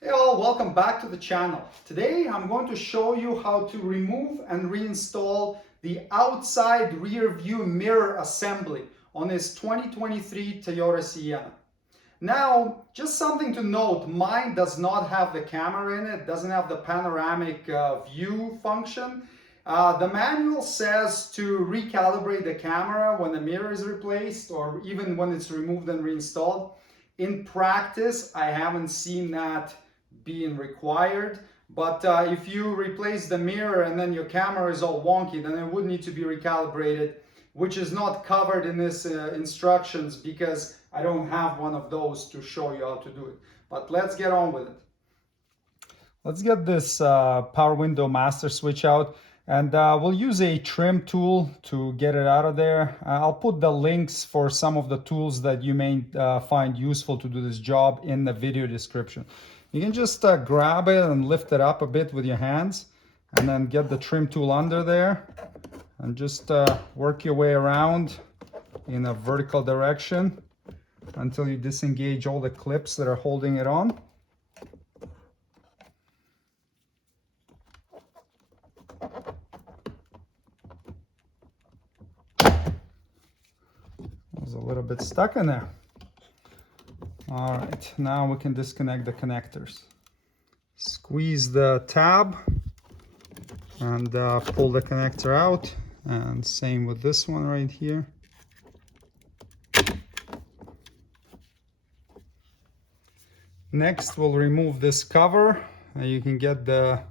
Hey all, welcome back to the channel. Today I'm going to show you how to remove and reinstall the outside rear view mirror assembly on this 2023 Toyota Sienna. Now, just something to note, mine does not have the camera in it, doesn't have the panoramic view function. The manual says to recalibrate the camera when the mirror is replaced or even when it's removed and reinstalled. In practice, I haven't seen that being required, but if you replace the mirror and then your camera is all wonky, then it would need to be recalibrated, which is not covered in this instructions because I don't have one of those to show you how to do it. But let's get on with it. Let's get this power window master switch out, and we'll use a trim tool to get it out of there. I'll put the links for some of the tools that you may find useful to do this job in the video description. You can just grab it and lift it up a bit with your hands and then get the trim tool under there and just work your way around in a vertical direction until you disengage all the clips that are holding it on. Was a little bit stuck in there. All right, now we can disconnect the connectors. Squeeze the tab and pull the connector out, and same with this one right here. Next, we'll remove this cover. You can get the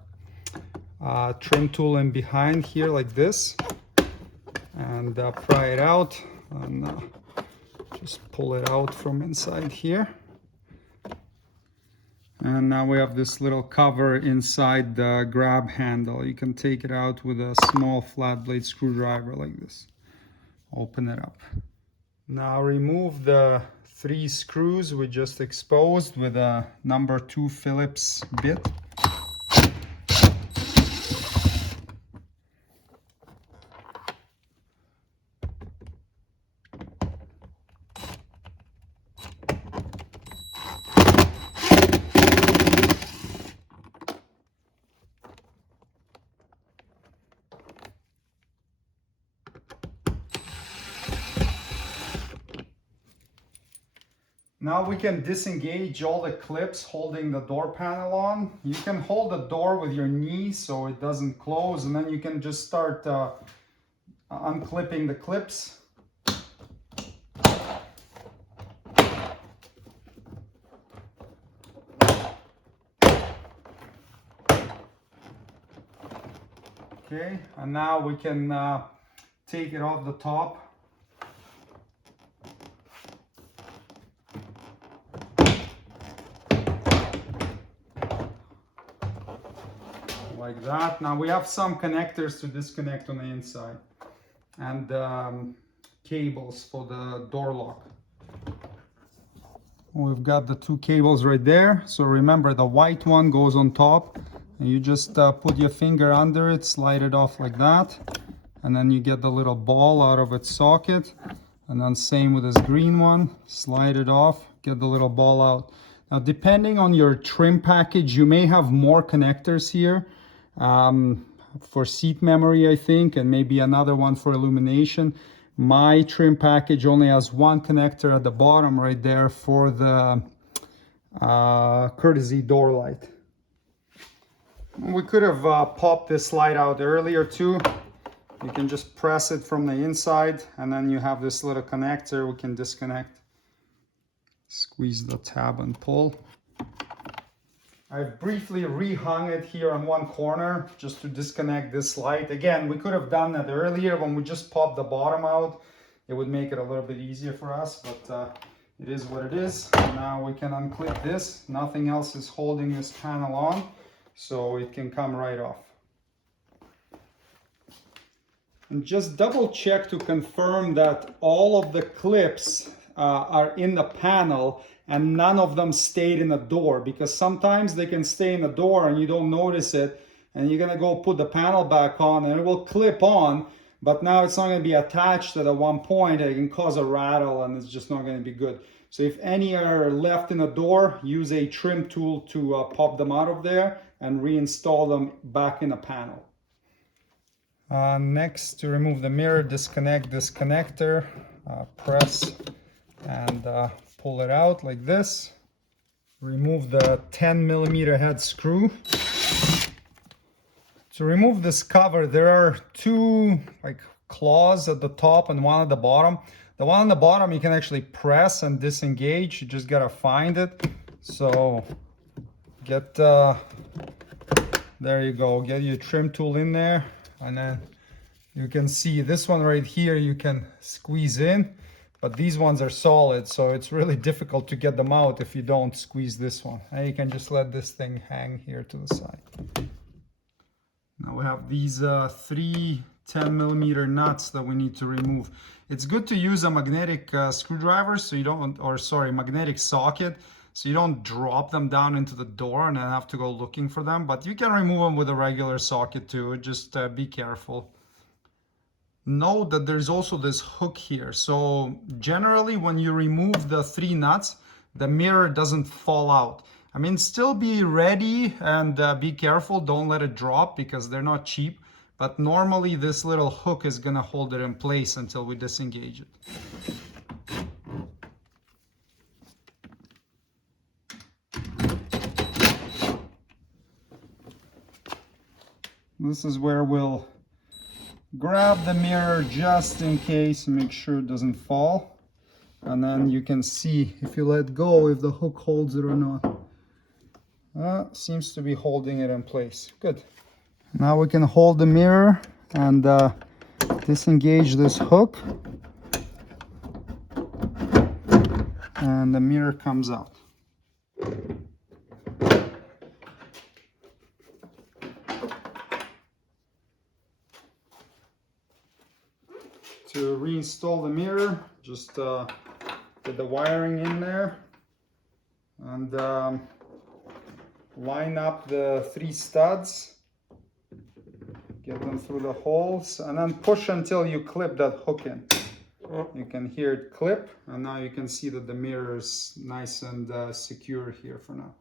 trim tool in behind here like this and pry it out and just pull it out from inside here. And now we have this little cover inside the grab handle. You can take it out with a small flat blade screwdriver like this. Open it up. Now remove the 3 screws we just exposed with a number 2 Phillips bit. Now we can disengage all the clips holding the door panel on. You can hold the door with your knee so it doesn't close, and then you can just start unclipping the clips. Okay, and now we can take it off the top. Like that. Now we have some connectors to disconnect on the inside and cables for the door lock. We've got the 2 cables right there. So remember, the white one goes on top and you just put your finger under it, slide it off like that, and then you get the little ball out of its socket. And then same with this green one, slide it off, get the little ball out. Now depending on your trim package, you may have more connectors here. For seat memory, I think, and maybe another one for illumination. My trim package only has 1 connector at the bottom right there for the courtesy door light. We could have popped this light out earlier too. You can just press it from the inside and then you have this little connector we can disconnect. Squeeze the tab and pull. I've briefly rehung it here on one corner just to disconnect this light. Again, we could have done that earlier when we just popped the bottom out. It would make it a little bit easier for us, but it is what it is. Now we can unclip this. Nothing else is holding this panel on, so it can come right off. And just double check to confirm that all of the clips are in the panel and none of them stayed in the door, because sometimes they can stay in the door and you don't notice it, and you're gonna go put the panel back on and it will clip on, but now it's not gonna be attached at one point. It can cause a rattle and it's just not gonna be good. So if any are left in a door, use a trim tool to pop them out of there and reinstall them back in a panel. Next, to remove the mirror, disconnect this connector, press and pull it out like this. Remove the 10mm head screw. To remove this cover, there are two claws at the top and one at the bottom. The one on the bottom you can actually press and disengage. You just gotta find it. So get there you go. Get your trim tool in there, and then you can see this one right here you can squeeze in, but these ones are solid, so it's really difficult to get them out if you don't squeeze this one. And you can just let this thing hang here to the side. Now we have these three 10mm nuts that we need to remove. It's good to use a magnetic screwdriver, so you don't, or sorry, magnetic socket, so you don't drop them down into the door and then have to go looking for them. But you can remove them with a regular socket too. Just be careful. Note that there's also this hook here. So generally when you remove the three nuts, the mirror doesn't fall out. I mean, still be ready and be careful. Don't let it drop because they're not cheap. But normally this little hook is gonna hold it in place until we disengage it. This is where we'll grab the mirror just in case, make sure it doesn't fall. And then you can see if you let go if the hook holds it or not. Seems to be holding it in place. Good. Now we can hold the mirror and disengage this hook, and the mirror comes out. To reinstall the mirror, just get the wiring in there and line up the three studs. Get them through the holes and then push until you clip that hook in. You can hear it clip, and now you can see that the mirror is nice and secure here for now.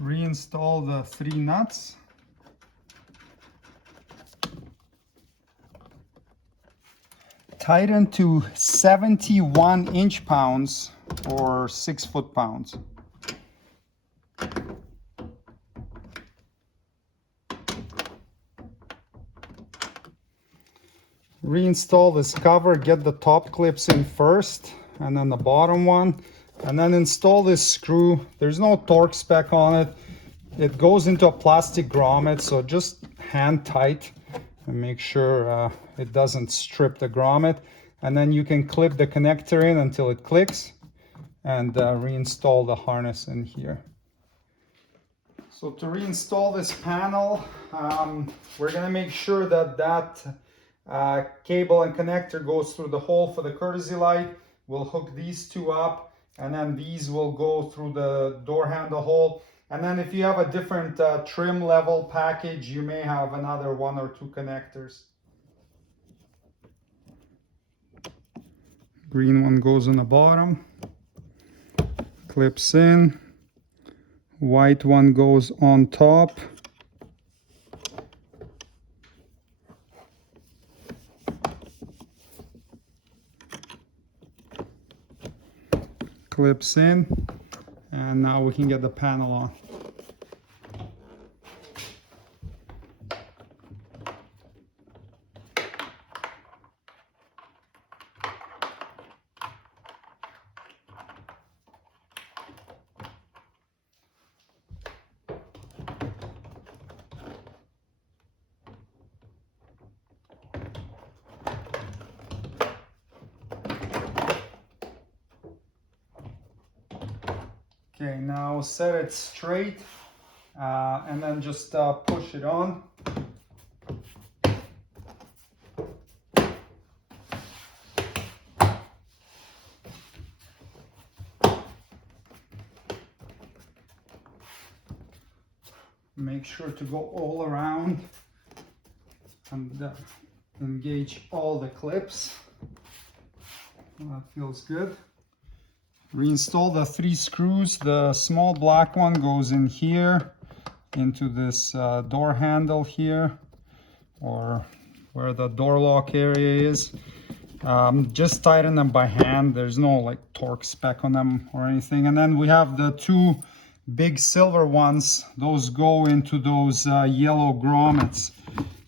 Reinstall the three nuts. Tighten to 71 inch-pounds or 6 foot-pounds. Reinstall this cover, get the top clips in first and then the bottom one, and then install this screw. There's no torque spec on it. It goes into a plastic grommet, so just hand tight and make sure it doesn't strip the grommet. And then you can clip the connector in until it clicks and reinstall the harness in here. So to reinstall this panel, we're gonna make sure that cable and connector goes through the hole for the courtesy light. We'll hook these two up, and then these will go through the door handle hole. And then if you have a different trim level package, you may have another 1 or 2 connectors. Green one goes on the bottom, clips in. White one goes on top. Clips in, and now we can get the panel on. Okay, now set it straight and then just push it on. Make sure to go all around and engage all the clips. That feels good. Reinstall the 3 screws. The small black one goes in here into this door handle here, or where the door lock area is. Just tighten them by hand. There's no like torque spec on them or anything. And then we have the 2 big silver ones. Those go into those yellow grommets.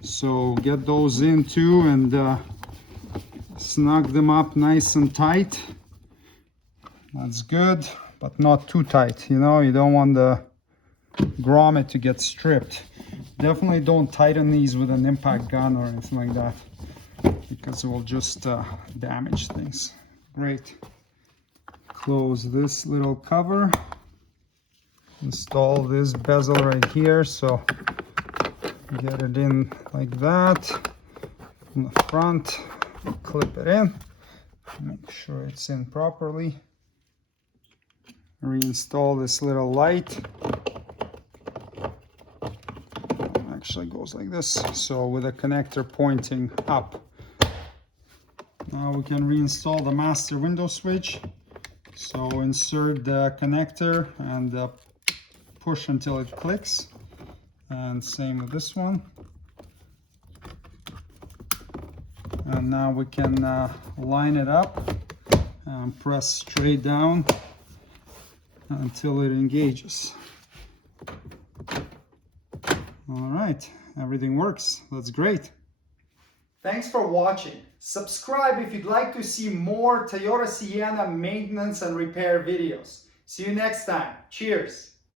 So get those in too, and snug them up nice and tight. That's good, but not too tight. You know, you don't want the grommet to get stripped. Definitely don't tighten these with an impact gun or anything like that, because it will just damage things. Great. Close this little cover. Install this bezel right here, so get it in like that. In the front, clip it in. Make sure it's in properly. Reinstall this little light. Actually goes like this, so with a connector pointing up. Now we can reinstall the master window switch. So insert the connector and push until it clicks, and same with this one. And now we can line it up and press straight down until it engages. All right, everything works. That's great. Thanks for watching. Subscribe if you'd like to see more Toyota Sienna maintenance and repair videos. See you next time. Cheers.